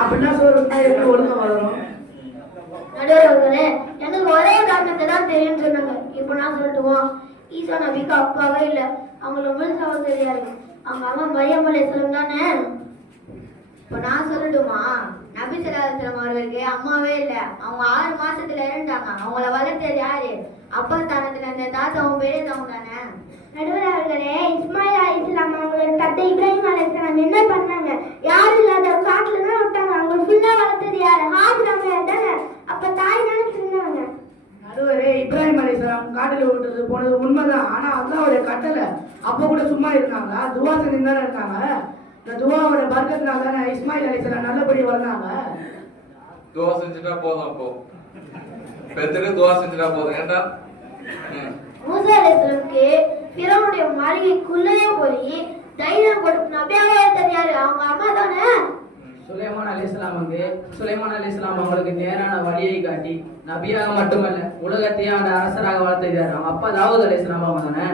அப்படின்னா சோறு எப்படி ஒழுங்கா வளரும்? நடுவர்களே, எனக்கு ஒரே காரணத்தை தான் தெரியும் சொன்னாங்க. இப்ப நான் சொல்லட்டுமா? ஈசா நபிக்கு அப்பாவே இல்ல, அவங்கள முழு சகோதரியாரு. அவங்க அம்மா மரியம் அலைஹிஸ்ஸலாம் தானே. இப்ப நான் சொல்லட்டுமா? நபி ஸல்லல்லாஹு அலைஹி வஸல்லம் அவர்களுக்கு அம்மாவே இல்ல, அவங்க 6 மாசத்துல இறந்துட்டாங்க. அவங்கள வளர்த்தது யாரு? அப்பா ஸ்தானத்துல இருந்த தாத்தாவும் பெரியதாவும் தானே. நடுவர் அவர்களே, இஸ்மாயில் அலைஹிஸ்ஸலாம் அவங்களோட தந்தை இப்ராஹிம் அலைஹிஸ்ஸலாம் என்ன பண்ணாங்க? யாரும் இல்லாத காட்டுல தான் விட்டாங்க. அவங்க ஃபுல்லா வளர்த்தது யாரு? ஹாஜர் அம்மையார் தானே. அப்ப தாய் தானே சின்னவங்க. நடுவரே, இப்ராஹிம் அலைஹிஸ்ஸலாம் காட்டுல விட்டது போனது உண்மைதான். ஆனா அல்லாஹ்வுடைய கட்டளை. அப்ப கூட சும்மா இருந்தாங்க, துவா செஞ்சு தானே இருக்காங்க. இந்த துவாவோட பர்க்கத்னால தானே இஸ்மாயில் அலைஹிஸ்ஸலாம் நல்லபடி வளர்ந்தாங்க. துவா செஞ்சுட்டா போதும். அப்போ பெத்தருக்கு துவா செஞ்சுட்டா போதும். ஏண்டா மூசா அலைஹிஸ்ஸலாமுக்கு ஃபிரௌனுடைய மாளிகைக்குள்ளேயே போய் தைரியம் கொடுத்து நபியாவே வளர்த்தது யாரு? அவங்க அம்மா தானே. சுலைமான் அலைஹிஸ்ஸலாம் அவங்களுக்கு நேரான வழியை காட்டி நபியாக மட்டுமல்ல உலகத்தையே அந்த அரசராக வளர்த்தது யாரு? அவங்க அப்பா தாவூத் அலைஹிஸ்ஸலாம் அவங்க தானே.